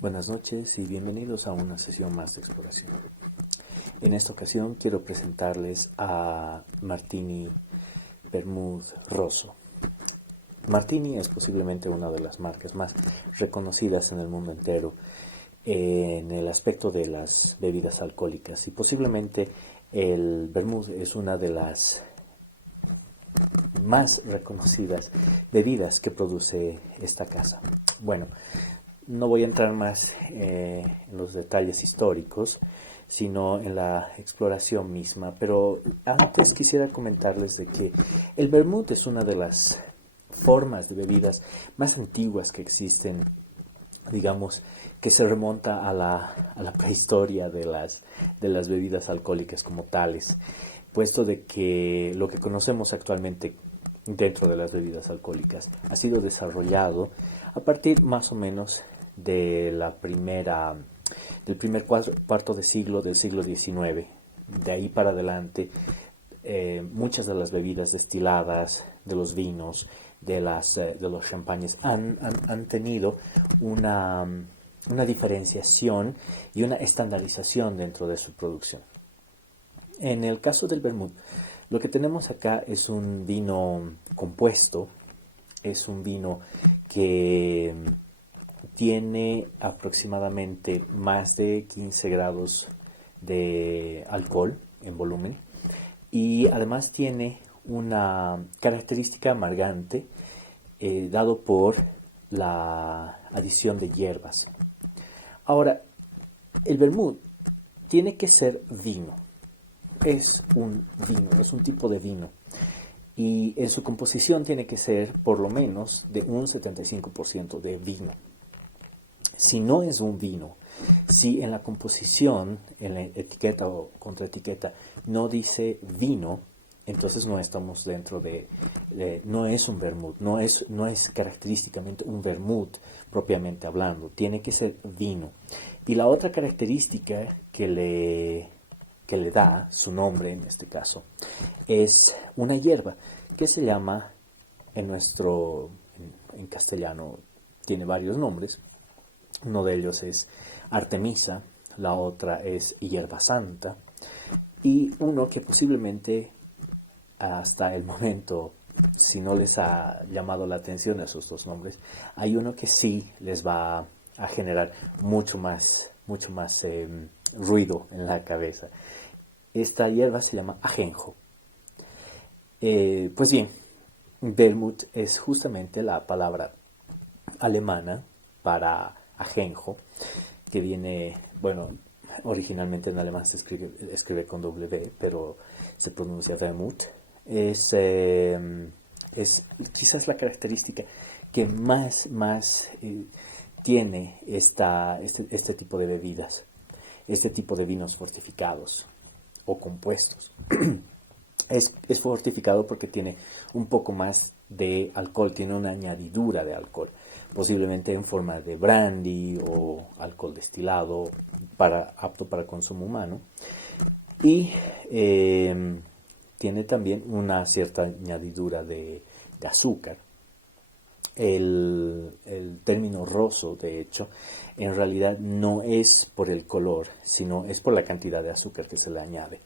Buenas noches y bienvenidos a una sesión más de exploración. En esta ocasión quiero presentarles a Martini Vermouth Rosso. Martini es posiblemente una de las marcas más reconocidas en el mundo entero en el aspecto de las bebidas alcohólicas, y posiblemente el vermouth es una de las más reconocidas bebidas que produce esta casa. Bueno, no voy a entrar más en los detalles históricos, sino en la exploración misma, pero antes quisiera comentarles de que el vermouth es una de las formas de bebidas más antiguas que existen, digamos, que se remonta a la prehistoria de las bebidas alcohólicas como tales, puesto de que lo que conocemos actualmente dentro de las bebidas alcohólicas ha sido desarrollado a partir más o menos de del primer cuarto de siglo del siglo XIX. De ahí para adelante, muchas de las bebidas destiladas, de los vinos, de los champañes, han tenido una diferenciación y una estandarización dentro de su producción. En el caso del vermouth, lo que tenemos acá es un vino compuesto, es un vino que tiene aproximadamente más de 15 grados de alcohol en volumen, y además tiene una característica amargante dado por la adición de hierbas. Ahora, el vermouth tiene que ser vino. Es un vino, es un tipo de vino. Y en su composición tiene que ser por lo menos de un 75% de vino. Si no es un vino, si en la composición, en la etiqueta o contraetiqueta, no dice vino, entonces no estamos dentro no es un vermouth, no es característicamente un vermouth propiamente hablando, tiene que ser vino. Y la otra característica que le da su nombre, en este caso, es una hierba que se llama, en castellano tiene varios nombres. Uno de ellos es Artemisa, la otra es hierba santa, y uno que posiblemente hasta el momento, si no les ha llamado la atención esos dos nombres, hay uno que sí les va a generar mucho más ruido en la cabeza. Esta hierba se llama ajenjo. Pues bien, Vermouth es justamente la palabra alemana para ajenjo, que viene, bueno, originalmente en alemán se escribe con W, pero se pronuncia Vermouth. Es quizás la característica que más tiene este tipo de bebidas, este tipo de vinos fortificados o compuestos. Es fortificado porque tiene un poco más de alcohol, tiene una añadidura de alcohol, posiblemente en forma de brandy o alcohol destilado apto para consumo humano, y tiene también una cierta añadidura de azúcar. El término rosso, de hecho, en realidad no es por el color, sino es por la cantidad de azúcar que se le añade.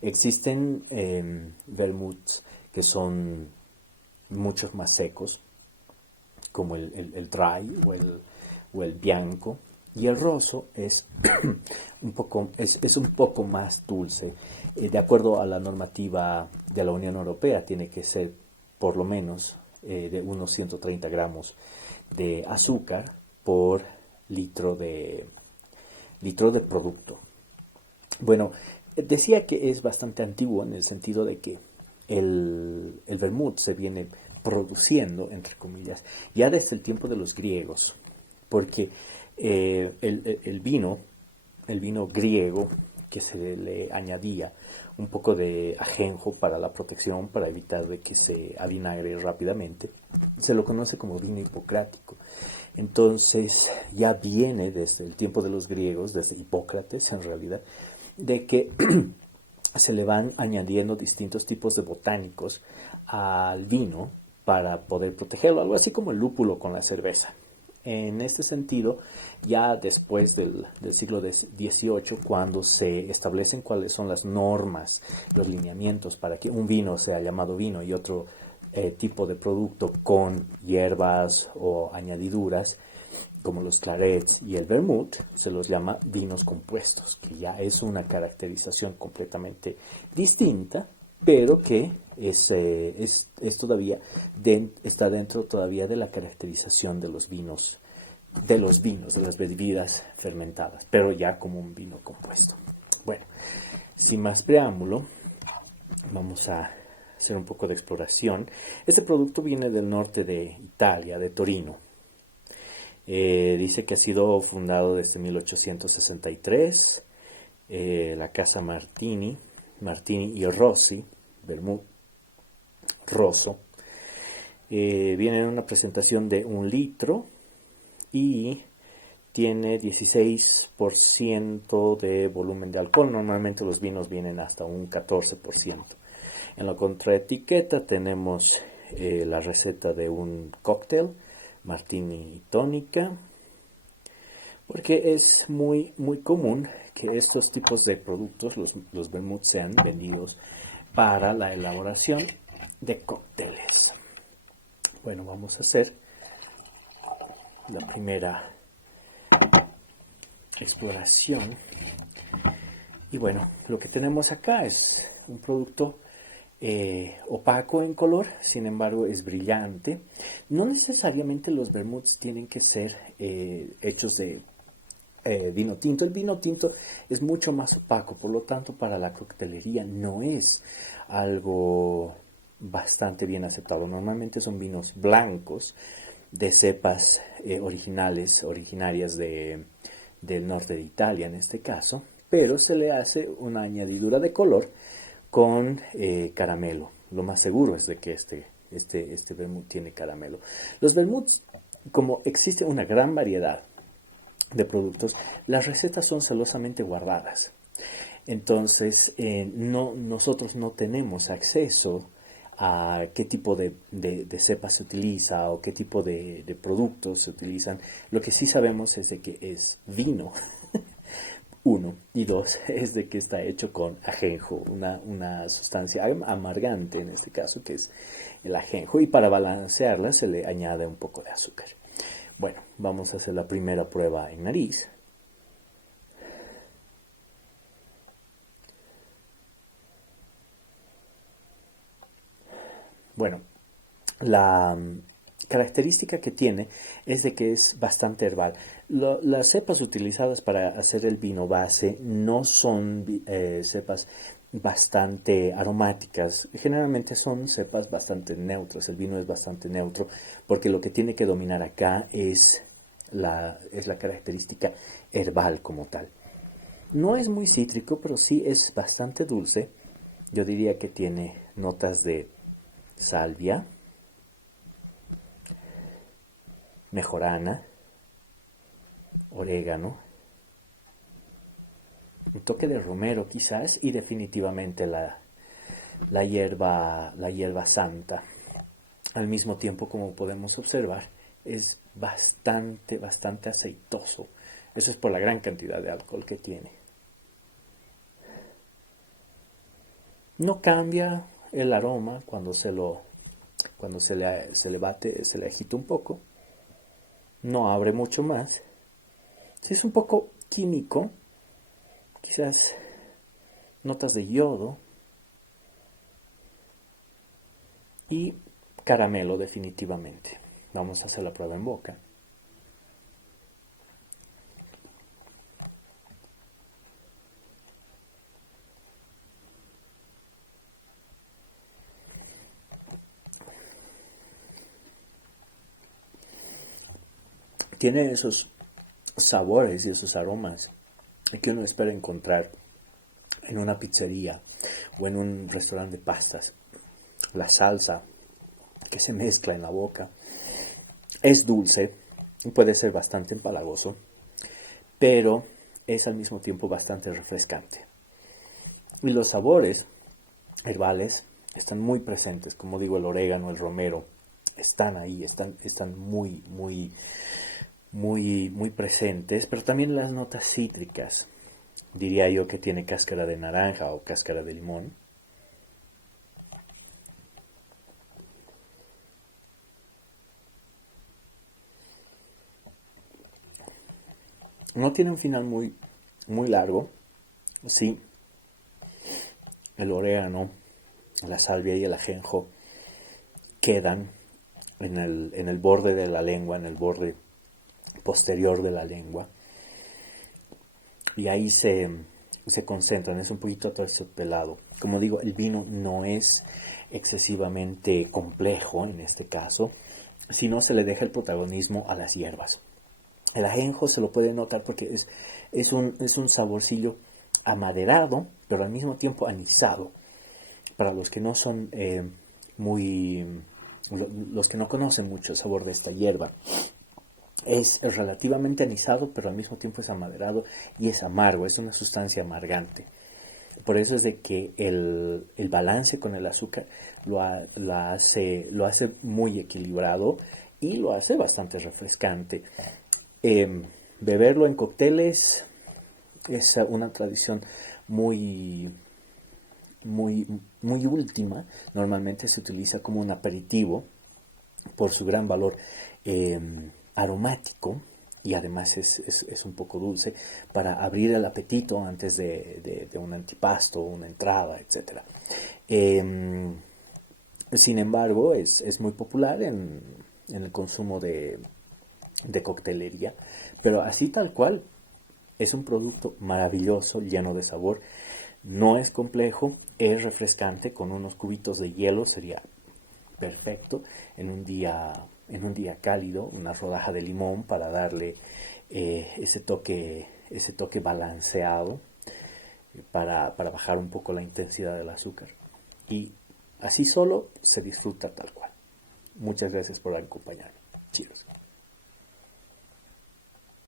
Existen vermouths que son mucho más secos, como el dry o el bianco, y el rosso es un poco más dulce. De acuerdo a la normativa de la Unión Europea, tiene que ser por lo menos de unos 130 gramos de azúcar por litro de producto. Bueno, decía que es bastante antiguo en el sentido de que el vermouth se viene produciendo, entre comillas, ya desde el tiempo de los griegos, porque el vino griego, que se le añadía un poco de ajenjo para la protección, para evitar de que se avinagre rápidamente, se lo conoce como vino hipocrático. Entonces ya viene desde el tiempo de los griegos, desde Hipócrates en realidad, de que se le van añadiendo distintos tipos de botánicos al vino para poder protegerlo, algo así como el lúpulo con la cerveza. En este sentido, ya después del siglo XVIII, cuando se establecen cuáles son las normas, los lineamientos para que un vino sea llamado vino y otro tipo de producto con hierbas o añadiduras, como los clarets y el vermouth, se los llama vinos compuestos, que ya es una caracterización completamente distinta, pero que es todavía está dentro todavía de la caracterización de los vinos, de las bebidas fermentadas, pero ya como un vino compuesto. Bueno, sin más preámbulo, vamos a hacer un poco de exploración. Este producto viene del norte de Italia, de Torino. Dice que ha sido fundado desde 1863, la casa Martini y Rossi, Vermouth Rosso. Viene en una presentación de 1 litro y tiene 16% de volumen de alcohol. Normalmente los vinos vienen hasta un 14%. En la contraetiqueta tenemos la receta de un cóctel, Martini tónica, porque es muy común que estos tipos de productos, los vermouth, sean vendidos para la elaboración de cócteles. Bueno, vamos a hacer la primera exploración. Y bueno, lo que tenemos acá es un producto opaco en color, sin embargo es brillante. No necesariamente los vermouths tienen que ser hechos de vino tinto. El vino tinto es mucho más opaco, por lo tanto para la coctelería no es algo bastante bien aceptado. Normalmente son vinos blancos de cepas originarias del norte de Italia en este caso, pero se le hace una añadidura de color con caramelo. Lo más seguro es de que este vermouth tiene caramelo. Los vermouths, como existe una gran variedad de productos, las recetas son celosamente guardadas. Entonces, nosotros no tenemos acceso a qué tipo de cepa se utiliza o qué tipo de productos se utilizan. Lo que sí sabemos es de que es vino. 1, y 2 es de que está hecho con ajenjo, una sustancia amargante en este caso, que es el ajenjo, y para balancearla se le añade un poco de azúcar. Bueno, vamos a hacer la primera prueba en nariz. Bueno, la característica que tiene es de que es bastante herbal. Las cepas utilizadas para hacer el vino base no son cepas bastante aromáticas. Generalmente son cepas bastante neutras. El vino es bastante neutro porque lo que tiene que dominar acá es la característica herbal como tal. No es muy cítrico, pero sí es bastante dulce. Yo diría que tiene notas de salvia, mejorana, orégano, un toque de romero quizás y definitivamente la hierba santa. Al mismo tiempo, como podemos observar, es bastante aceitoso. Eso es por la gran cantidad de alcohol que tiene. No cambia el aroma cuando se le bate, se le agita un poco. No abre mucho más. Si es un poco químico, quizás notas de yodo y caramelo definitivamente. Vamos a hacer la prueba en boca. Tiene esos sabores y esos aromas que uno espera encontrar en una pizzería o en un restaurante de pastas. La salsa que se mezcla en la boca es dulce, puede ser bastante empalagoso, pero es al mismo tiempo bastante refrescante. Y los sabores herbales están muy presentes, como digo, el orégano, el romero, están ahí, están muy muy presentes, pero también las notas cítricas. Diría yo que tiene cáscara de naranja o cáscara de limón. No tiene un final muy largo. Sí, el orégano, la salvia y el ajenjo quedan en el borde de la lengua, en el borde posterior de la lengua. Y ahí se concentran, es un poquito aterciopelado. Como digo, el vino no es excesivamente complejo en este caso, sino se le deja el protagonismo a las hierbas. El ajenjo se lo puede notar porque es un saborcillo amaderado, pero al mismo tiempo anisado. Para los que no son los que no conocen mucho el sabor de esta hierba, es relativamente anisado, pero al mismo tiempo es amaderado y es amargo, es una sustancia amargante. Por eso es de que el balance con el azúcar lo hace muy equilibrado y lo hace bastante refrescante. Beberlo en cócteles es una tradición muy, muy última. Normalmente se utiliza como un aperitivo por su gran valor aromático, y además es un poco dulce para abrir el apetito antes de un antipasto, una entrada, etc. Sin embargo, es muy popular en el consumo de coctelería, pero así tal cual es un producto maravilloso, lleno de sabor. No es complejo, es refrescante. Con unos cubitos de hielo sería perfecto en un día cálido, una rodaja de limón para darle ese toque balanceado, para bajar un poco la intensidad del azúcar. Y así solo se disfruta tal cual. Muchas gracias por acompañarme. Cheers.